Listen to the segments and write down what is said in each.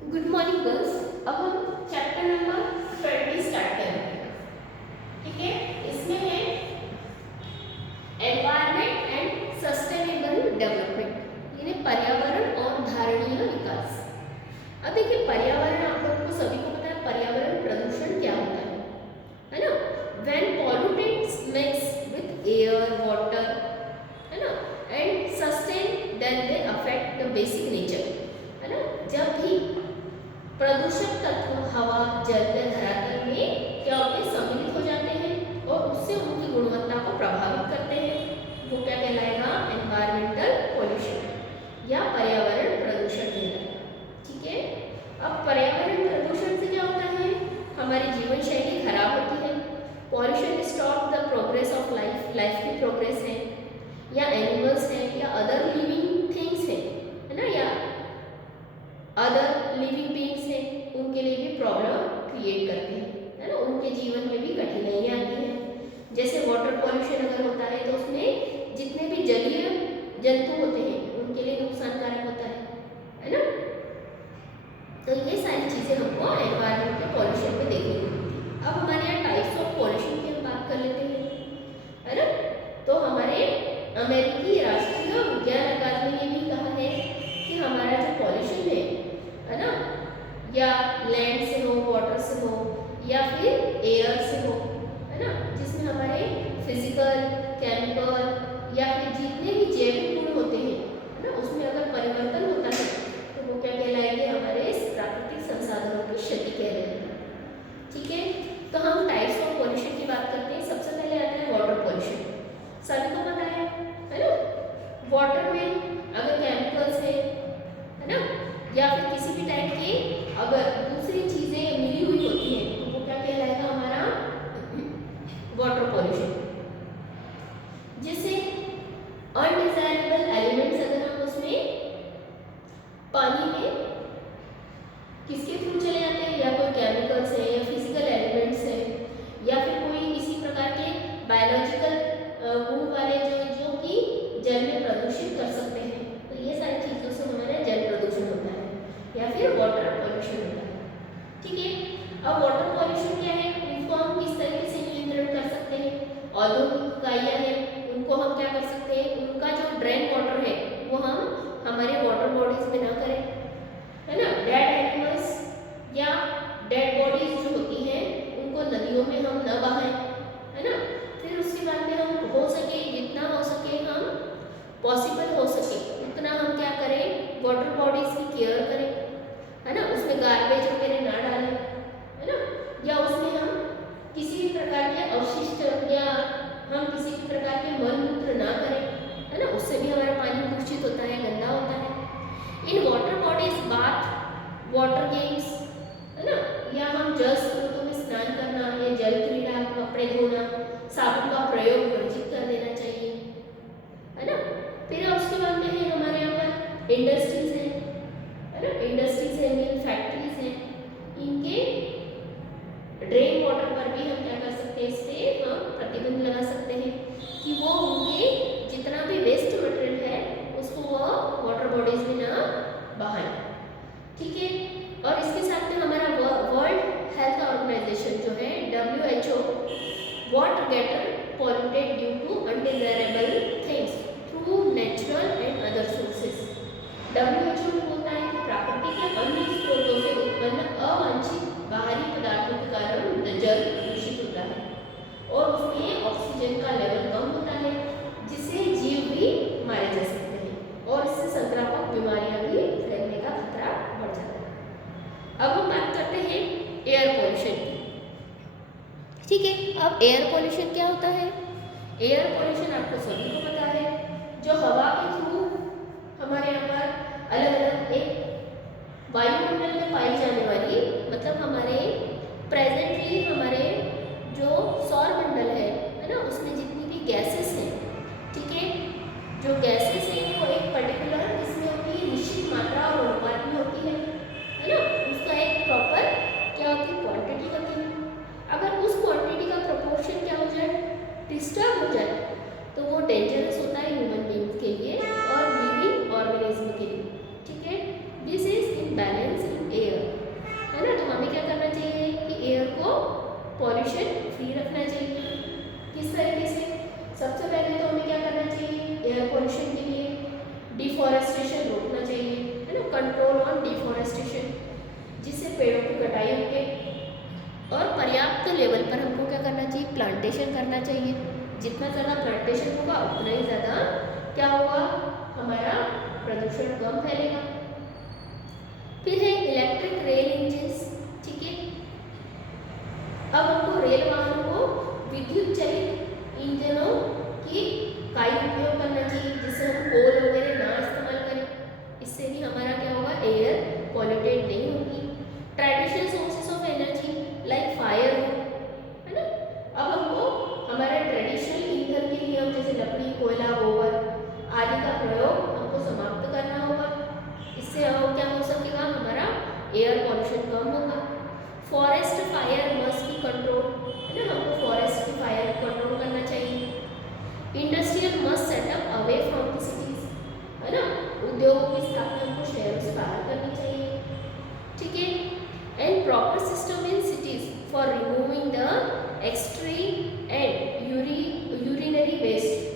Good morning girls. अब हम chapter number 20 start करेंगे। ठीक है, इसमें है एनवायरनमेंट एंड सस्टेनेबल डेवलपमेंट, यानी पर्यावरण और धारणीय विकास। अब देखिए, पर्यावरण आप लोगों को सभी को पता है पर्यावरण प्रदूषण क्या होता है ना। When pollutants mix with air water, है ना, and sustain then they affect the basic nature, है ना। जब भी प्रदूषक तत्व हवा, जल या धरातल में क्या होते हैं, सम्मिलित हो जाते हैं और उससे उनकी गुणवत्ता को प्रभावित करते हैं, वो क्या कहलाएगा, एनवायरमेंटल पॉल्यूशन या पर्यावरण प्रदूषण कहलाएगा। ठीक है, अब पर्यावरण प्रदूषण से क्या होता है, हमारी जीवन शैली खराब होती है। Pollution stop the progress of life, life की प्रोग्रेस है, या एनिमल्स है या अदर लिविंग थिंग्स है ना, या अदर लिविंग बींग्स हैं, उनके लिए भी प्रॉब्लम क्रिएट करते हैं, है ना। उनके जीवन में भी कठिनाइयाँ आती हैं। जैसे वाटर पॉल्यूशन अगर होता है तो उसमें जितने भी जलीय जंतु होते हैं उनके लिए नुकसानकारक होता है ना। तो ये सारी चीज़ें हमको एनवायरमेंटल पॉल्यूशन में देखने को मिलती है। अब हमारे यहाँ टाइप्स ऑफ पॉल्यूशन की हम बात कर लेते हैं, है ना। तो हमारे अमेरिकी राष्ट्रीय विज्ञान अकादमी ने भी कहा है कि हमारा जो पॉल्यूशन है ना, या लैंड से हो, वाटर से हो, या फिर एयर से हो, है ना, जिसमें हमारे फिजिकल, केमिकल या फिर जितने भी जैविक गुण होते हैं, है ना, उसमें अगर परिवर्तन होता है तो वो क्या कहलाएंगे, हमारे प्राकृतिक संसाधनों की क्षति कहलाएगी। ठीक है, तो हम टाइप्स ऑफ पॉल्यूशन की बात करते हैं। सबसे पहले आता है वाटर पॉल्यूशन। सभी को पता है ना। वाटर में अगर केमिकल्स है ना, या फिर किसी भी टाइप की अगर दूसरी चीजें मिली हुई होती हैं तो वो क्या कहलाएगा, हमारा वाटर पॉल्यूशन। जिससे अनडिजायरेबल एलिमेंट्स अगर हम उसमें पानी में किसके थ्रू चले जाते हैं, या कोई केमिकल्स है या फिजिकल एलिमेंट्स है, या फिर कोई इसी प्रकार के बायोलॉजिकल गुण वाले जो कि जल में प्रदूषित कर सकते हैं, तो ये सारी चीज़ों से हमारा जल प्रदूषण होता है या फिर वाटर पॉल्यूशन होता है। ठीक है, अब वाटर पॉल्यूशन क्या है, उनको हम किस तरीके से नियंत्रण कर सकते हैं। औद्योगिक इकाइयाँ हैं, उनको हम क्या कर सकते हैं, उनका जो ड्रेन वाटर है वो हम हमारे वाटर बॉडीज में ना करें, है ना। डेड एनिमल्स या डेड बॉडीज जो होती हैं उनको नदियों में हम न बहाएं, है ना। फिर उसके बाद में हम हो सके, जितना हो सके हम पॉसिबल हो सके उतना हम क्या करें, वाटर बॉडीज की केयर करें, है ना। उसमें गार्बेज वगैरह ना डालें, है ना, या उसमें हम किसी भी प्रकार के अवशिष्ट या हम किसी भी प्रकार के मल मूत्र ना करें, है ना। उससे भी हमारा पानी दूषित होता है, गंदा होता है। In water bodies bath, water games, है ना, या हम जल स्रोतों में स्नान करना या जल क्रीड़ा, कपड़े धोना, साबुन का प्रयोग वर्जित कर देना चाहिए, है ना। फिर उसके बाद में है हमारे यहाँ पर इंडस्ट्रीज है ना, इंडस्ट्रीज है, मिल फैक्ट्रीज हैं, इनके ड्रेन वाटर पर भी हम क्या कर सकते हैं, इस पर हम प्रतिबंध लगा सकते हैं कि वो उनके जितना भी वेस्ट मटेरियल है उसको वो वाटर बॉडीज में ना बहाएं। ठीक है, और इसके साथ में हमारा वर्ल्ड हेल्थ ऑर्गेनाइजेशन जो है WHO, water gets polluted due to undesirable things through natural and other sources। WHO में बोलता है कि प्राकृतिक या अन्य स्रोतों से उत्पन्न अवांछित बाहरी पदार्थों के कारण जल दूषित होता है और उसमें ऑक्सीजन का लेवल कम होता है, जिससे जीव भी मारे जा सकते हैं और इससे संक्रामक बीमारियां भी फैलने का खतरा बढ़ जाता है। अब हम बात करते हैं एयर पॉल्यूशन की। ठीक है, अब एयर पॉल्यूशन क्या होता है। एयर पॉल्यूशन आपको सभी को पता है, जो हवा के थ्रू हमारे यहाँ पर अलग अलग एक वायुमंडल में पाई जाने वाली, मतलब हमारे प्रेजेंटली हमारे जो सौर मंडल है ना, उसमें जितनी भी गैसेस हैं, ठीक है, जो गैसेस हैं वो एक पर्टिकुलर इसमें होती निश्चित मात्रा और अनुपात में होती है ना। उसका एक प्रॉपर क्या होती है, क्वांटिटी होती है। अगर उस क्वांटिटी का प्रोपोर्शन क्या हो जाए, डिस्टर्ब हो जाए, तो वो डेंजरस होता है ह्यूमन बींग्स के लिए और लिविंग ऑर्गेनिज्म के लिए। ठीक है, this is imbalance in air. Pollution free रखना चाहिए। किस तरीके से? सबसे पहले तो हमें क्या करना चाहिए? एयर पॉल्यूशन के लिए डिफॉरेस्टेशन रोकना चाहिए, है ना, कंट्रोल ऑन डिफॉरेस्टेशन, जिससे पेड़ों की कटाई होके और पर्याप्त लेवल पर हमको क्या करना चाहिए? प्लांटेशन करना चाहिए। जितना ज़्यादा प्लांटेशन होगा उतना ही ज़्यादा क्या होगा? हमारा प्रदूषण कम फैलेगा। फिर है इलेक्ट्रिक रेल इंजन्स, ठीक है। अब हमको रेल वाहनों को विद्युत चलित इंजनों की का ही उपयोग करना चाहिए, जिससे हम कोल वगैरह ना इस्तेमाल करें। इससे भी हमारा क्या होगा? एयर पॉल्यूटेड नहीं होगी। Traditional sources of energy like fire, है ना। अब हमको हमारे ट्रेडिशनल ईंधन के लिए हम जैसे लकड़ी, कोयला, गोबर आदि का प्रयोग हमको समाप्त करना होगा। इससे हम क्या हो सकेगा? हमारा एयर पॉल्यूशन कम होगा। Forest fire must be control, है ना, हमको फॉरेस्ट की फायर कंट्रोल करना चाहिए। Industrial must setup away from the cities, है ना, उद्योगों की स्थापना हमको शहरों से बाहर करनी चाहिए, ठीक है। And proper system in cities for removing the extreme and urinary waste,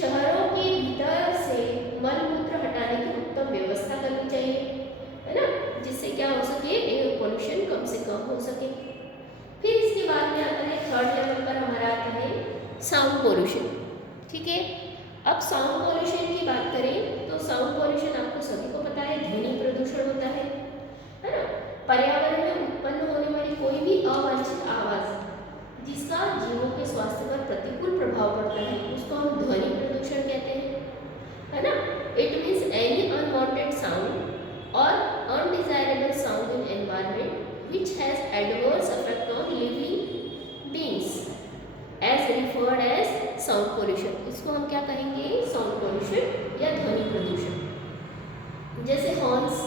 शहरों के भीतर से मल मूत्र हटाने की उत्तम व्यवस्था करनी चाहिए, है ना, जिससे क्या हो सके? एयर पॉल्यूशन कम से कम हो सके। फिर इसके बाद में आता है थर्ड लेवल पर हमारा आता है साउंड पॉल्यूशन, ठीक है। अब साउंड पॉल्यूशन की बात करें तो साउंड पॉल्यूशन आपको सभी को पता है ध्वनि प्रदूषण होता है ना। पर्यावरण में उत्पन्न होने वाली कोई भी अवांछित आवाज जिसका जीवों के स्वास्थ्य पर प्रतिकूल प्रभाव पड़ता है उसको हम ध्वनि प्रदूषण कहते हैं, है ना। It means any unwanted sound और undesirable sound in environment which has adverse effect on living beings as referred as sound pollution। इसको हम क्या कहेंगे? साउंड पॉल्यूशन या ध्वनि प्रदूषण। जैसे हॉर्न्स,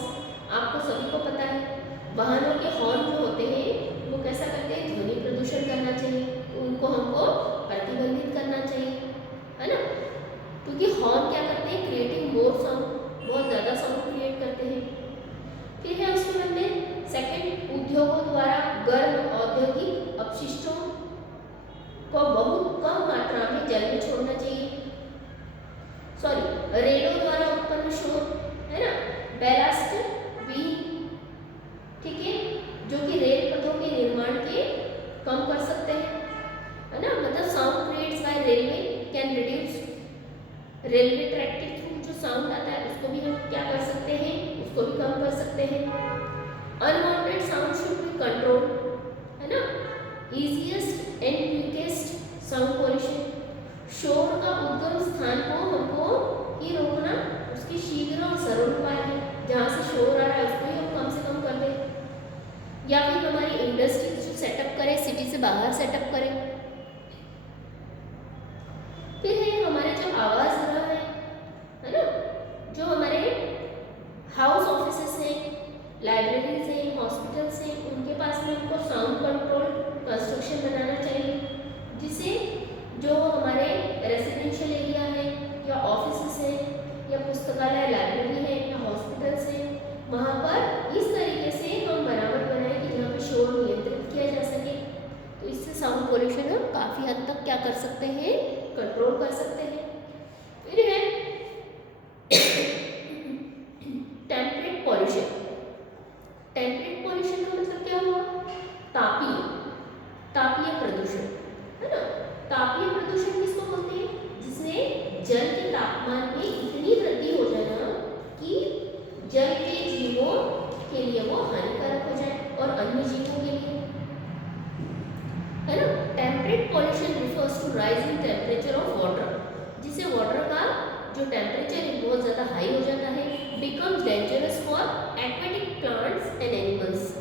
आपको सभी को पता है वाहनों के हॉर्न जो होते हैं वो कैसा करते हैं? ध्वनि प्रदूषण करना चाहिए, उनको हमको प्रतिबंधित करना चाहिए, है ना, क्योंकि हॉर्न क्या करते हैं? क्रिएटिंग मोर साउंड, बहुत ज़्यादा साउंड क्रिएट करते हैं। फिर है उसके बाद में सेकंड, उद्योगों द्वारा गर्म औद्योगिक अपशिष्टों को बहुत कम मात्रा में जल में छोड़ना चाहिए। रेलों द्वारा उत्पन्न शोर, है ना, बैलास्ट भी, ठीक है, जो कि रेल पथों के निर्माण के कम कर सकते हैं, है ना, मतलब sound creates by railway can reduce. Railway track के थ्रू जो साउंड आता है उसको भी हम क्या कर सकते हैं? उसको भी कम कर सकते हैं। Unwanted sound should be control, है ना। Easiest and quickest sound pollution, शोर का उद्गम स्थान को हमको ही रोकना उसकी शीघ्र और सरल उपाय है। जहाँ से शोर आ रहा है उसको ही हम कम से कम कर दें, या फिर हमारी इंडस्ट्री जो सेटअप करें सिटी से बाहर सेटअप करें। फिर है हमारे जो आवास गृह है ना, जो हमारे हाउस ऑफिसेस हैं, लाइब्रेरीज हैं, हॉस्पिटल्स हैं, उनके पास में हमको साउंड कंट्रोल कंस्ट्रक्शन बनाना चाहिए, जिससे जो हमारे रेजिडेंशियल एरिया है या ऑफिसेस हैं या पुस्तकालय, लाइब्रेरी है या हॉस्पिटल्स हैं, वहाँ पर इस तरीके से हम बनावट बनाएं कि जहाँ पे शोर नियंत्रित किया जा सके। तो इससे साउंड पॉल्यूशन हम काफ़ी हद तक क्या कर सकते हैं? कंट्रोल कर सकते हैं। फिर है टेम्परेट पॉल्यूशन। टेम्परेट पॉल्यूशन का मतलब क्या हुआ? तापीय प्रदूषण, है ना। तापीय प्रदूषण किसको बोलते हैं? जिसमें जल के तापमान में इतनी वृद्धि हो जाना कि जल के जीवों के लिए वो हानिकारक हो जाए और अन्य जीवों के लिए, है ना। Temperate pollution refers to rise in temperature of water, जिससे वाटर का जो टेम्परेचर है बहुत ज़्यादा हाई हो जाता है, becomes dangerous for aquatic plants and animals,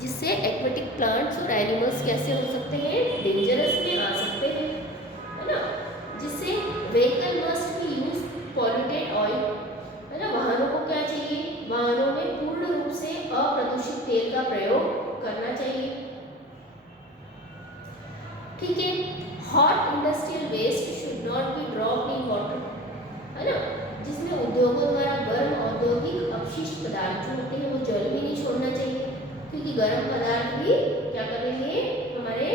जिससे एक्वेटिक प्लांट्स और एनिमल्स कैसे हो सकते हैं? डेंजरस में आ सकते हैं, है ना। जिससे vehicle must be use polluted oil, है ना, वाहनों को क्या चाहिए? वाहनों में पूर्ण रूप से अप्रदूषित तेल का प्रयोग करना चाहिए, ठीक है। Hot industrial waste should not be dropped in water, है ना, जिसमें उद्योगों द्वारा गर्म औद्योगिक अपशिष्ट पदार्थ जो होते हैं वो जल भी नहीं छोड़ना चाहिए, क्योंकि गर्म पदार्थ भी क्या करेंगे? हमारे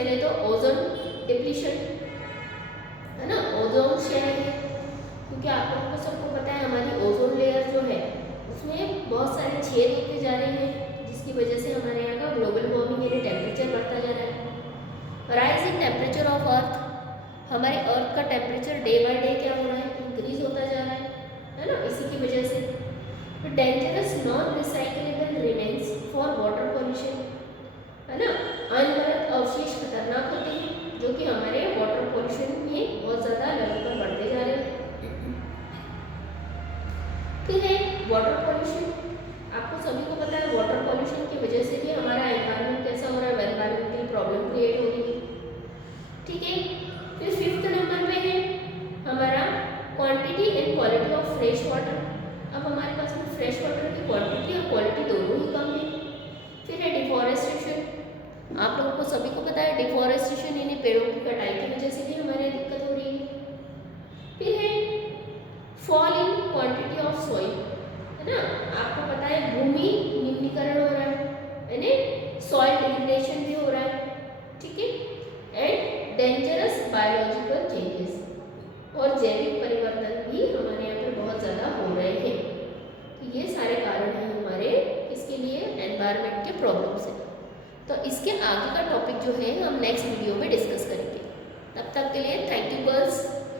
पहले तो ओजोन डिप्लीशन, है ना, ओजोन शेयरिंग है, क्योंकि आप लोगों को सबको पता है हमारी ओजोन लेयर जो है उसमें बहुत सारे छेद होते जा रहे हैं, जिसकी वजह से हमारे यहाँ का ग्लोबल वार्मिंग यानी टेम्परेचर बढ़ता जा रहा है। Rise in temperature of earth, हमारे अर्थ का टेम्परेचर डे बाय डे क्या हो रहा है, इंक्रीज होता जा रहा है ना, इसी की वजह से। Dangerous non recyclable remains for water pollution, है ना, अनवरत अवशेष खतरनाक होते हैं जो कि हमारे वाटर पॉल्यूशन में बहुत ज़्यादा लेवल पर बढ़ते जा रहे हैं। फिर है वाटर पॉल्यूशन, आपको सभी को पता है वाटर पॉल्यूशन की वजह से भी हमारा एनवायरनमेंट कैसा हो रहा है, एनवायरमेंटल प्रॉब्लम क्रिएट हो रही है। ठीक है, फिर फिफ्थ नंबर पे है हमारा quantity and quality of fresh water. अब हमारे पास में फ्रेश वाटर की क्वांटिटी और क्वालिटी दोनों ही कम है। फिर है डिफॉरेस्टेशन, आप लोगों को सभी को पता है डिफॉरेस्टेशन यानी पेड़ों की कटाई की वजह से भी हमारे यहाँ दिक्कत हो रही है। फिर है fall in quantity of soil, है ना, आपको पता है भूमि निम्नीकरण हो रहा है यानी सॉइल डिग्रेडेशन भी हो रहा है। ठीक है, एंड डेंजरस बायोलॉजिकल चेंजेस, और जैविक परिवर्तन भी हमारे यहाँ पर बहुत ज़्यादा हो रहे हैं। तो ये सारे कारण हैं हमारे इसके लिए एनवायरनमेंट के प्रॉब्लम से। तो इसके आगे का टॉपिक जो है हम नेक्स्ट वीडियो में डिस्कस करेंगे। तब तक के लिए थैंक यू गर्ल्स।